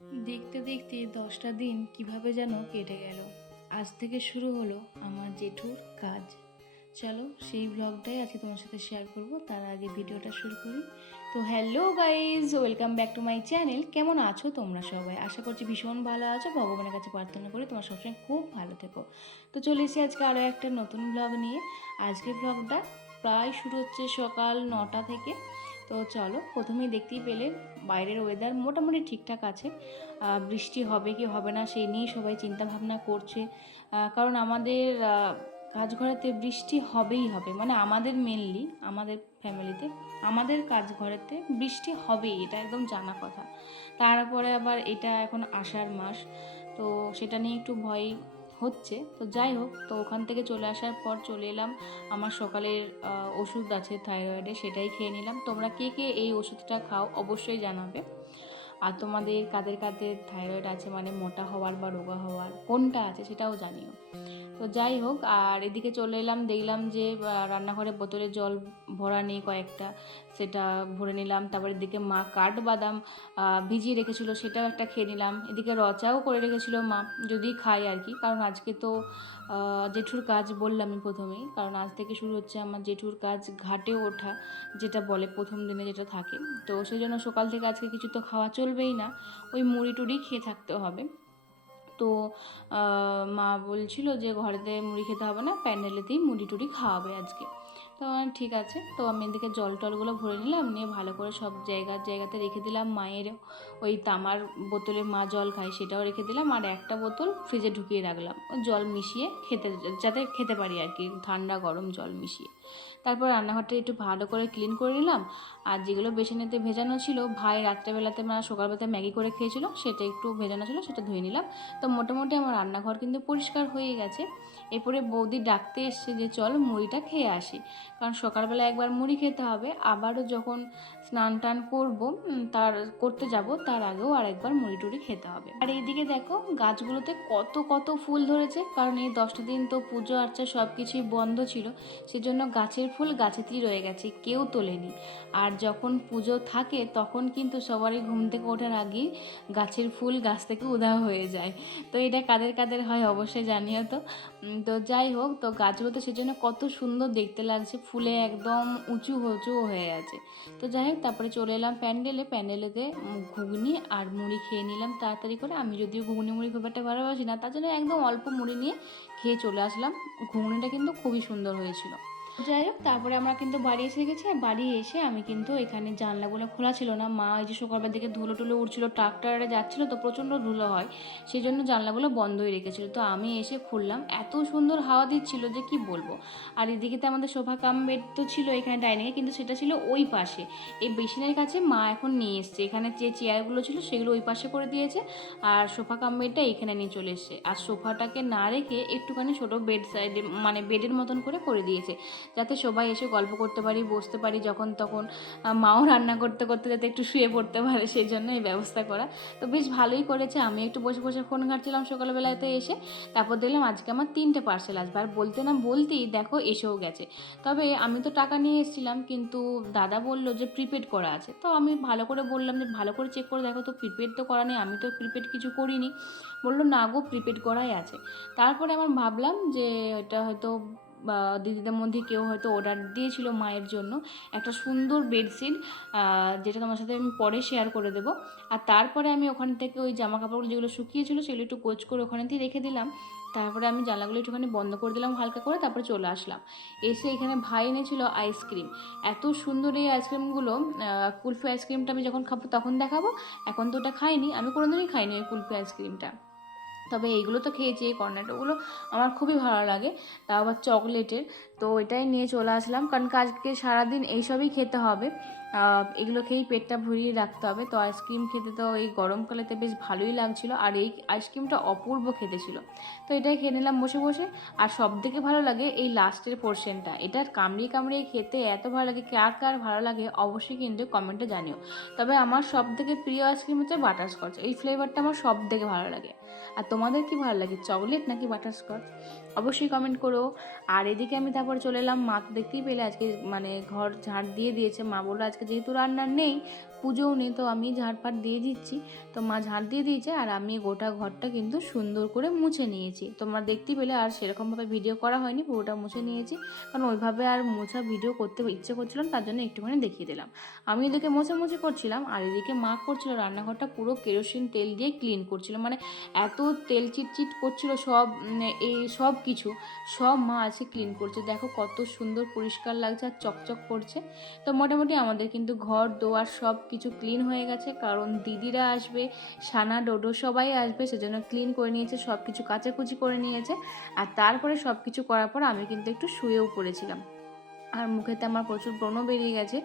দেখতে দেখতে 10টা দিন কিভাবে যেন কেটে গেল। আজ থেকে শুরু হলো আমার জেঠুর কাজ। চলো সেই ব্লগটাই আজকে তোমার সাথে শেয়ার করব। তার আগে ভিডিওটা শুরু করি। তো hello guys, welcome back to my channel. কেমন আছো তোমরা সবাই? আশা করছি ভীষণ ভালো আছো। ভগবানের কাছে প্রার্থনা করি তোমার সবসময় খুব ভালো থেকো। তো চলে এসেছি আজকে আরও একটা নতুন ব্লগ নিয়ে। আজকের ব্লগটা প্রায় শুরু হচ্ছে সকাল 9টা থেকে। তো চলো, প্রথমেই দেখতেই পেলে বাইরের ওয়েদার মোটামুটি ঠিকঠাক আছে। বৃষ্টি হবে কি হবে না সেই নিয়েই সবাই চিন্তা ভাবনা করছে। কারণ আমাদের কাজ ঘরেতে বৃষ্টি হবেই হবে, মানে আমাদের মেনলি আমাদের ফ্যামিলিতে আমাদের কাজ ঘরেতে বৃষ্টি হবেই, এটা একদম জানা কথা। তারপরে আবার এটা এখন আষাঢ় মাস, তো সেটা নিয়ে একটু ভয় হচ্ছে। তো যাই হোক, তো ওখান থেকে চলে আসার পর চলে এলাম। আমার সকালের ওষুধ আছে থাইরয়েডে, সেটাই খেয়ে নিলাম। তোমরা কে কে এই ওষুধটা খাও অবশ্যই জানাবে। আর তোমাদের কাদের কাদের থাইরয়েড আছে, মানে মোটা হওয়ার বা রোগা হওয়ার কোনটা আছে সেটাও জানিও। তো যাই হোক, আর এদিকে চলে এলাম, দেখলাম যে রান্নাঘরে বোতলে জল ভরা নেই কয়েকটা, সেটা ভরে নিলাম। তারপর এদিকে মা কাঠবাদাম ভিজিয়ে রেখেছিল, সেটাও একটা খেয়ে নিলাম। এদিকে রচাও করে রেখেছিল মা, যদি খাই আর কি। কারণ আজকে তো জেঠুর কাজ বললামই প্রথমেই, কারণ আজ থেকে শুরু হচ্ছে আমার জেঠুর কাজ, ঘাটে ওঠা যেটা বলে প্রথম দিনে যেটা থাকে। তো সেই জন্য সকাল থেকে আজকে কিছু তো খাওয়া চলবেই না, ওই মুড়ি টুড়ি খেয়ে থাকতে হবে। তো মা বলছিল যে ঘরেতে মুড়ি খেতে হবে না, প্যান্ডেলেতেই মুড়ি টুড়ি খাওয়াবে আজকে। তো ঠিক আছে, তো আমি এদিকে জল টলগুলো ভরে নিলাম, নিয়ে ভালো করে সব জায়গাতে রেখে দিলাম। মায়ের ওই তামার বোতলে মা জল খায় সেটাও রেখে দিলাম, আর একটা বোতল ফ্রিজে ঢুকিয়ে রাখলাম ওই জল মিশিয়ে খেতে, যাতে খেতে পারি আর কি, ঠান্ডা গরম জল মিশিয়ে। তারপর রান্নাঘরটা একটু ভালো করে ক্লিন করে নিলাম। আর যেগুলো বেসনেতে ভেজানো ছিল, ভাই রাত্রেবেলাতে সকালবেলাতে ম্যাগি করে খেয়েছিল, সেটা একটু ভেজানো ছিল, সেটা ধুয়ে নিলাম। তো মোটামুটি আমার রান্নাঘর কিন্তু পরিষ্কার হয়ে গেছে। এরপরে বৌদি ডাকতে এসছে যে চল মুড়িটা খেয়ে আসি, কারণ সকালবেলা একবার মুড়ি খেতে হবে, আবারও যখন স্নান টান করবো তার করতে যাব তার আগেও আর একবার মুড়ি টুড়ি খেতে হবে। আর এইদিকে দেখো গাছগুলোতে কত কত ফুল ধরেছে, কারণ এই 10টা দিন তো পুজো আর্চা সব কিছুই বন্ধ ছিল, সেজন্য গাছের ফুল গাছেতেই রয়ে গেছে, কেউ তোলেনি। আর যখন পুজো থাকে তখন কিন্তু সবারই ঘুম থেকে ওঠার আগেই গাছের ফুল গাছ থেকে উধাও হয়ে যায়। তো এটা কাদের কাদের হয় অবশ্যই জানিও তো। তো যাই হোক, তো গাছগুলো সেজন্য কত সুন্দর দেখতে লাগছে, ফুলে একদম উঁচু উঁচু হয়ে আছে। তো যাই হোক, তারপরে চলে এলাম প্যান্ডেলেতে ঘুগনি আর মুড়ি খেয়ে নিলাম তাড়াতাড়ি করে। আমি যদিও ঘুগনি মুড়ি খুব একটা ভালোবাসি না, তার জন্য একদম অল্প মুড়ি নিয়ে খেয়ে চলে আসলাম। ঘুগনিটা কিন্তু খুবই সুন্দর হয়েছিল। যাই হোক, তারপরে আমরা কিন্তু বাড়ি এসে গেছি। আর বাড়ি এসে আমি কিন্তু এখানে জানলাগুলো খোলা ছিল না, মা এই যে সকালবেলা দিকে ধুলো টুলো উঠছিল, ট্রাক্টরে যাচ্ছিলো তো প্রচণ্ড ধুলো হয়, সেই জন্য জানলাগুলো বন্ধই রেখেছিল। তো আমি এসে খুললাম, এত সুন্দর হাওয়া দিচ্ছিল যে কি বলবো। আর এদিকে তো আমাদের সোফা কাম বেড তো ছিল এখানে ডাইনিংয়ে, কিন্তু সেটা ছিল ওই পাশে, এই বেসিনের কাছে মা এখন নিয়ে এসছে। এখানে যে চেয়ারগুলো ছিল সেগুলো ওই পাশে করে দিয়েছে, আর সোফা কাম বেডটা এখানে নিয়ে চলে এসছে। আর সোফাটাকে না রেখে একটুখানি ছোটো বেড সাইডে, মানে বেডের মতন করে দিয়েছে, যাতে সবাই এসে গল্প করতে পারি, বসতে পারি যখন তখন। মাও রান্না করতে করতে যাতে একটু শুয়ে পড়তে পারে, সেই জন্য এই ব্যবস্থা করা। তো বেশ ভালোই করেছে। আমি একটু বসে বসে ফোন ঘাঁটছিলাম সকালবেলাতে এসে, তারপর দেখলাম আজকে আমার 3টে পার্সেল আসবে। আর বলতে না বলতেই দেখো এসেও গেছে। তবে আমি তো টাকা নিয়ে এসেছিলাম, কিন্তু দাদা বললো যে প্রিপেড করা আছে। তো আমি ভালো করে বললাম যে ভালো করে চেক করে দেখো তো, প্রিপেড তো করা নেই, আমি তো প্রিপেড কিছু করিনি। বললো না গো, প্রিপেড করাই আছে। তারপরে আমার ভাবলাম যে এটা হয়তো বা দিদিদের মধ্যে কেউ হয়তো অর্ডার দিয়েছিল মায়ের জন্য একটা সুন্দর বেডশিট, যেটা তোমার সাথে আমি পরে শেয়ার করে দেবো। আর তারপরে আমি ওখান থেকে ওই জামা কাপড়গুলো যেগুলো শুকিয়েছিল সেগুলো একটু কোচ করে ওখানে দিয়ে রেখে দিলাম। তারপরে আমি জানলাগুলো একটুখানি বন্ধ করে দিলাম হালকা করে, তারপরে চলে আসলাম। এসে এখানে ভাই এনেছিল আইসক্রিম, এত সুন্দর এই আইসক্রিমগুলো। কুলফি আইসক্রিমটা আমি যখন খাবো তখন দেখাবো, এখন তো ওটা খাইনি, আমি কোনোদিনই খাইনি ওই কুলফি আইসক্রিমটা। তবে এইগুলো তো খেয়েছি, এই কর্নেটোগুলো আমার খুবই ভালো লাগে, তাও আবার চকলেটের। তো এটাই নিয়ে চলে আসলাম, কারণ আজকে সারাদিন এইসবই খেতে হবে, এগুলো খেয়েই পেটটা ভরিয়ে রাখতে হবে। তো আইসক্রিম খেতে তো এই গরমকালেতে বেশ ভালোই লাগছিলো, আর এই আইসক্রিমটা অপূর্ব খেতে ছিল। তো এটাই খেয়ে নিলাম বসে বসে। আর সব থেকে ভালো লাগে এই লাস্টের পোর্শনটা, এটা কামড়িয়ে কামড়িয়ে খেতে এত ভালো লাগে। কার কার ভালো লাগে অবশ্যই কিন্তু কমেন্টে জানিও। তবে আমার সব থেকে প্রিয় আইসক্রিম হচ্ছে বাটারস্কচ, এই ফ্লেভারটা আমার সব থেকে ভালো লাগে। আর তোমাদের কি ভালো লাগে, চকলেট নাকি বাটারস্কচ? অবশ্যই কমেন্ট করো। আর এদিকে আমি তারপর চলে এলাম, মা তো দেখতেই পেলে আজকে মানে ঘর ঝাড় দিয়ে দিয়েছে। মা বললো আজকে যেহেতু রান্নার নেই, পুজোও নেই, তো আমি ঝাড়পাট দিয়ে দিচ্ছি। তো মা ঝাড় দিয়ে দিয়েছে আর আমি গোটা ঘরটা কিন্তু সুন্দর করে মুছে নিয়েছি। তোমরা দেখতে পেলে, আর সেরকমভাবে ভিডিও করা হয়নি, পুরোটা মুছে নিয়েছি কারণ ওইভাবে আর মোছা ভিডিও করতে ইচ্ছে করছিল না, তার জন্য একটুখানি দেখিয়ে দিলাম। আমি এদিকে মোছামুছি করছিলাম আর এদিকে মা করছিল রান্নাঘরটা পুরো কেরোসিন তেল দিয়ে ক্লিন করছিল। মানে এত তেল চিটচিট করছিল সব, এই সব কিছু সব মা আছে ক্লিন করছে। দেখো কত সুন্দর পরিষ্কার লাগছে আর চকচক করছে। তো মোটামুটি আমাদের কিন্তু ঘর দোয়ার সব কিছু ক্লিন হয়ে গেছে, কারণ দিদিরা আসবে, সানা ডোডো সবাই আসবে, সেজন্য ক্লিন করে নিয়েছে, সব কিছু কাচাকুচি করে নিয়েছে। আর তারপরে সব কিছু করার পর আমি কিন্তু একটু শুয়েও পড়েছিলাম। আর মুখেতে আমার প্রচুর ব্রণ বেরিয়ে গেছে,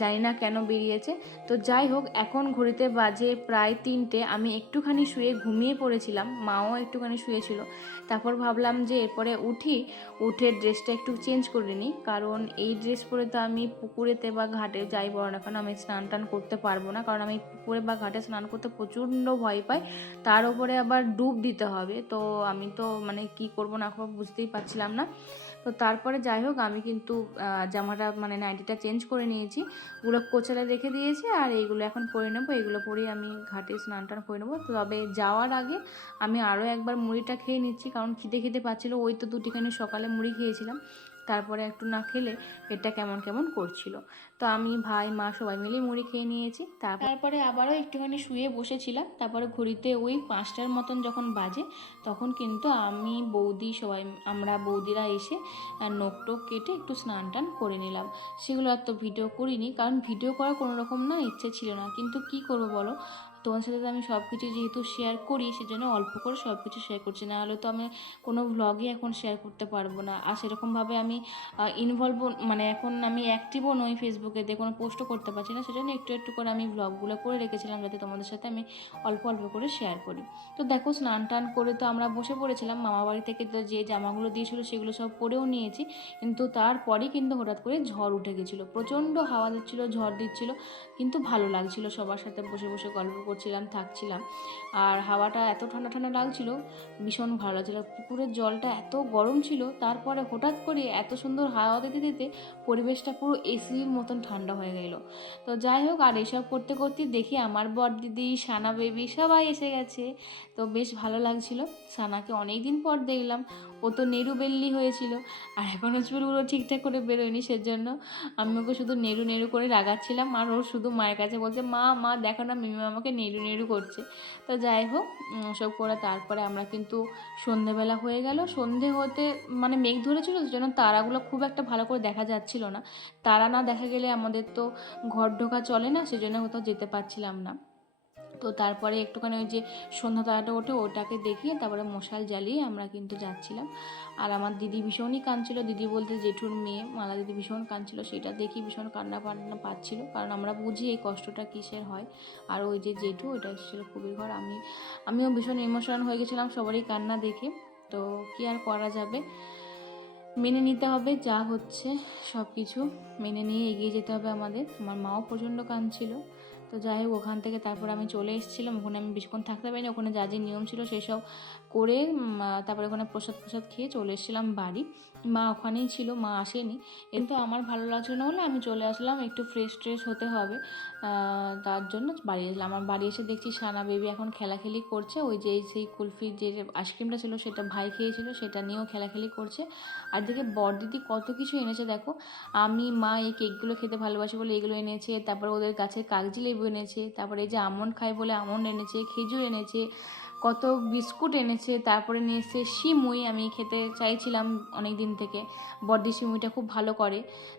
জানি না কেন বেরিয়েছে। তো যাই হোক, এখন ঘড়িতে বাজে প্রায় 3টে। আমি একটুখানি শুয়ে ঘুমিয়ে পড়েছিলাম, মাও একটুখানি শুয়েছিল। তারপর ভাবলাম যে এরপরে উঠে ড্রেসটা একটু চেঞ্জ করে নিই, কারণ এই ড্রেস পরে তো আমি পুকুরেতে বা ঘাটে যাই বলো না কেন আমি স্নান টান করতে পারবো না, কারণ আমি পুকুরে বা ঘাটে স্নান করতে প্রচণ্ড ভয় পাই। তার উপরে আবার ডুব দিতে হবে, তো আমি তো মানে কি করব না করবো বুঝতেই পারছিলাম না। তো তারপরে যাই হোক, আমি কিন্তু জামাটা মানে নাইটিটা চেঞ্জ করে নিয়েছি, ওগুলো কোচালে রেখে দিয়েছি আর এইগুলো এখন পরে নেবো। এগুলো পরেই আমি ঘাটে স্নান টান করে নেবো। তবে যাওয়ার আগে আমি আরও একবার মুড়িটা খেয়ে নিচ্ছি, কারণ খিদে পাচ্ছিলো। ওই তো দুটিখানি সকালে মুড়ি খেয়েছিলাম, তারপরে একটু না খেলে পেটটা কেমন কেমন করছিল। তো আমি ভাই মা সবাই মিলে মুড়ি খেয়ে নিয়েছি। তারপরে আবারও একটুখানি শুয়ে বসেছিলাম। তারপরে ঘড়িতে ওই 5টার মতন যখন বাজে, তখন কিন্তু আমি বৌদি সবাই আমরা বৌদিরা এসে নখ টোক কেটে একটু স্নান টান করে নিলাম। সেগুলো আর তো ভিডিও করিনি, কারণ ভিডিও করার কোনো রকম না ইচ্ছে ছিল না, কিন্তু কি করব বলো, তোমার সাথে তো আমি সব কিছু যেহেতু শেয়ার করি, সেজন্য অল্প করে সব কিছু শেয়ার করছি, না হলে তো আমি কোনো ভ্লগই এখন শেয়ার করতে পারবো না। আর সেরকমভাবে আমি ইনভলভ মানে এখন আমি অ্যাক্টিভও নই ফেসবুকে, দিয়ে কোনো পোস্টও করতে পারছি না, সেজন্য একটু একটু করে আমি ভ্লগগুলো করে রেখেছিলাম যাতে তোমাদের সাথে আমি অল্প অল্প করে শেয়ার করি। তো দেখো স্নান টান করে তো আমরা বসে পড়েছিলাম, মামা বাড়ি থেকে তো যে জামাগুলো দিয়েছিল সেগুলো সব পরেও নিয়েছি, কিন্তু তারপরেই কিন্তু হঠাৎ করে ঝড় উঠে গেছিলো, প্রচণ্ড হাওয়া দিচ্ছিলো, ঝড় দিচ্ছিলো, কিন্তু ভালো লাগছিল, সবার সাথে বসে বসে গল্প করছিলাম, থাকছিলাম। আর হাওয়াটা এত ঠান্ডা ঠান্ডা লাগছিল, ভীষণ ভালো লাগছিল। পুকুরের জলটা এত গরম ছিল, তারপরে হঠাৎ করে এত সুন্দর হাওয়া দিতে দিতে পরিবেশটা পুরো এসির মতন ঠান্ডা হয়ে গেল। তো যাই হোক, আর এসব করতে করতে দেখি আমার বর দিদি, সানা বেবি সবাই এসে গেছে। তো বেশ ভালো লাগছিল। সানাকে অনেক দিন পর দেখলাম, ও তো নেরু বেল্লি হয়েছিল, আর এখনও চুলগুলো ঠিকঠাক করে বেরোয়নি, সেজন্য আমি ওকে শুধু নেরু নেরু করে রাগাচ্ছিলাম, আর ও শুধু মায়ের কাছে বলছে মা মা দেখো না মিমি আমাকে নেরু নেরু করছে। তো যাই হোক, সব করে তারপরে আমরা কিন্তু সন্ধেবেলা হয়ে গেল। সন্ধে হতে মানে মেঘ ধরেছিল, সেজন্য তারাগুলো খুব একটা ভালো করে দেখা যাচ্ছিল না। তারা না দেখা গেলে আমাদের তো ঘর ঢোকা চলে না, সেজন্য কোথাও যেতে পারছিলাম না। তো তারপরে একটুখানি ওই যে সন্ধ্যা তারাটা ওঠে ওটাকে দেখিয়ে তারপরে মশাল জ্বালিয়ে আমরা কিন্তু যাচ্ছিলাম। আর আমার দিদি ভীষণই কাঁদছিল, দিদি বলতে জেঠুর মেয়ে মালা দিদি ভীষণ কাঁদছিল, সেটা দেখি ভীষণ কান্না পান্না পাচ্ছিল, কারণ আমরা বুঝি এই কষ্টটা কিসের হয়। আর ওই যে জেঠু, ওটা এসেছিলো খুবই ঘর, আমিও ভীষণ ইমোশনাল হয়ে গেছিলাম সবারই কান্না দেখে। তো কি আর করা যাবে, মেনে নিতে হবে, যা হচ্ছে সব কিছু মেনে নিয়ে এগিয়ে যেতে হবে আমাদের। আমার মাও প্রচণ্ড কাঁদছিল। তো যাই হোক, ওখান থেকে তারপর আমি চলে এসেছিলাম, ওখানে আমি বেশিক্ষণ থাকতে পারিনি, ওখানে যা যে নিয়ম ছিল সেসব করে তারপরে ওখানে প্রসাদ খেয়ে চলে এসেছিলাম বাড়ি। মা ওখানেই ছিল, মা আসেনি, কিন্তু আমার ভালো লাগছিল না বলে আমি চলে আসলাম, একটু ফ্রেশ ট্রেশ হতে হবে, তার জন্য বাড়ি আসলাম। আমার বাড়ি এসে দেখছি সানা বেবি এখন খেলাখেলি করছে, ওই যে সেই কুলফির যে আইসক্রিমটা ছিল সেটা ভাই খেয়েছিল, সেটা নিয়েও খেলাখেলি করছে। আর দেখে বড়দিদি কত কিছু এনেছে দেখো, আমি মা এই কেকগুলো খেতে ভালোবাসি বলে এগুলো এনেছে, তারপরে ওদের গাছের কাগজি লেবু এনেছে, তারপরে এই যে আমন্ড খাই বলে আমন্ড এনেছে, খেজুর এনেছে, কত বিস্কুট এনেছে, তারপরে নিয়ে এসছে সিমুই, আমি খেতে চাইছিলাম অনেক দিন থেকে, বড়দি সিমুইটা খুব ভালো করে,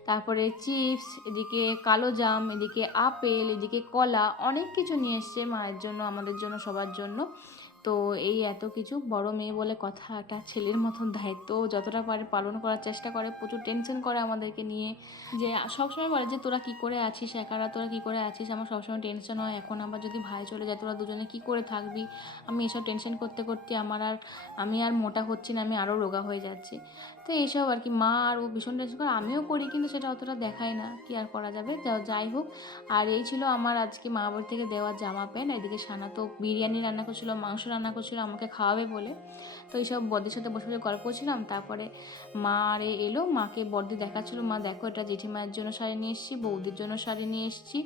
তারপরে চিপস, এদিকে কালো জাম, এদিকে আপেল, এদিকে কলা, অনেক কিছু নিয়ে এসছে মায়ের জন্য, আমাদের জন্য, সবার জন্য। তো এই এত কিছু, বড় মেয়ে বলে কথা, একটা ছেলের মতন দায়িত্ব যতটা পারে পালন করার চেষ্টা করে, প্রচুর টেনশন করে আমাদেরকে নিয়ে, যে সবসময় বলে যে তোরা কী করে আছিস একারা, তোরা কী করে আছিস, আমার সবসময় টেনশন হয়, এখন আবার যদি ভাই চলে যায় তোরা দুজনে কী করে থাকবি। আমি এসব টেনশন করতে করতে আমি আর মোটা হচ্ছি না, আমি আরও রোগা হয়ে যাচ্ছি। তো এইসব আর কি, মা আর ও ভীষণ টেনশন করে, আমিও করি কিন্তু সেটা অতটা দেখায় না, কি আর করা যাবে। যাই হোক, আর এই ছিল আমার আজকে মা বাড়ি থেকে দেওয়া জামা প্যান্ট। এদিকে সানা তো বিরিয়ানি রান্না করছিলো, মাংস রান্না করছিলো আমাকে খাওয়াবে বলে। তো এইসব বড়দির সাথে বসে বসে গল্প করছিলাম। তারপরে মা আরে এলো, মাকে বড়দি দেখাচ্ছিলো, মা দেখো এটা জেঠিমায়ের জন্য শাড়ি নিয়ে এসেছি, বৌদির জন্য শাড়ি নিয়ে এসেছি,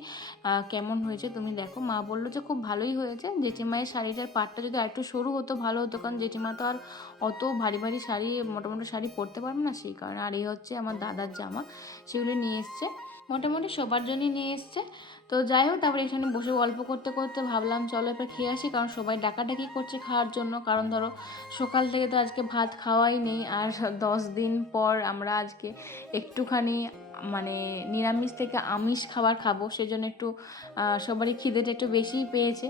কেমন হয়েছে তুমি দেখো। মা বললো যে খুব ভালোই হয়েছে, জেঠিমায়ের শাড়িটার পাটটা যদি একটু সরু হতো ভালো হতো, কারণ জেঠিমা তো আর অত ভারী ভারী শাড়ি, মোটামুটি শাড়ি পরতে পারবে না, সেই কারণে। আর এই হচ্ছে আমার দাদার জামা, সেগুলো নিয়ে এসছে, মোটামুটি সবার জন্যই নিয়ে এসছে। তো যাই হোক, তারপরে এখানে বসে গল্প করতে করতে ভাবলাম চলো এবার খেয়ে আসি, কারণ সবাই ডাকাডাকি করছে খাওয়ার জন্য। কারণ ধরো সকাল থেকে তো আজকে ভাত খাওয়াই নেই, আর 10 দিন পর আমরা আজকে একটুখানি মানে নিরামিষ থেকে আমিষ খাবার খাবো, সেজন্য একটু সবারই খিদেটা একটু বেশিই পেয়েছে।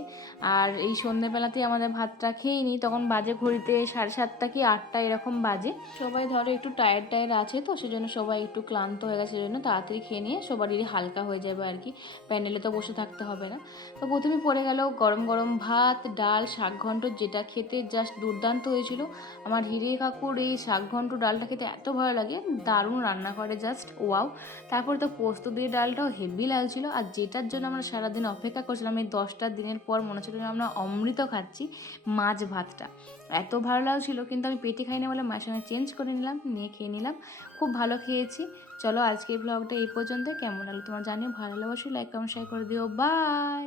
আর এই সন্ধ্যেবেলাতেই আমাদের ভাতটা খেয়ে নিই, তখন বাজে ঘড়িতে 7:30 কি 8টা এরকম বাজে। সবাই ধরো একটু টায়ার্ড আছে, তো সেজন্য সবাই একটু ক্লান্ত হয়ে গেছে, সেজন্য তাড়াতাড়ি খেয়ে নিয়ে সবারই হালকা হয়ে যাবে আর কি, প্যান্ডেলে তো বসে থাকতে হবে না। তো প্রথমে পড়ে গেল গরম গরম ভাত, ডাল, শাক ঘন্ট, যেটা খেতে জাস্ট দুর্দান্ত হয়েছিল। আমার হিরে কাকুর এই শাক ঘন্ট ডালটা খেতে এত ভালো লাগে, দারুণ রান্না করে, জাস্ট ওয়াও। তারপরে তো পোস্ত দিয়ে ডালটাও হেভি লাগছিল। আর যেটার জন্য আমরা সারাদিন অপেক্ষা করছিলাম, এই 10টা দিনের পর মনে হচ্ছিল আমরা অমৃত খাচ্ছি, মাছ ভাতটা এত ভালো লাগছিলো। কিন্তু আমি পেটে খাই না বলে মায়ের সঙ্গে চেঞ্জ করে নিলাম, নিয়ে খেয়ে নিলাম, খুব ভালো খেয়েছি। চলো আজকে এই ব্লগটা এই পর্যন্ত, কেমন লাগলো তোমার জানিও, ভালো লাগলে অবশ্যই লাইক কমেন্ট শেয়ার করে দিও, বাই।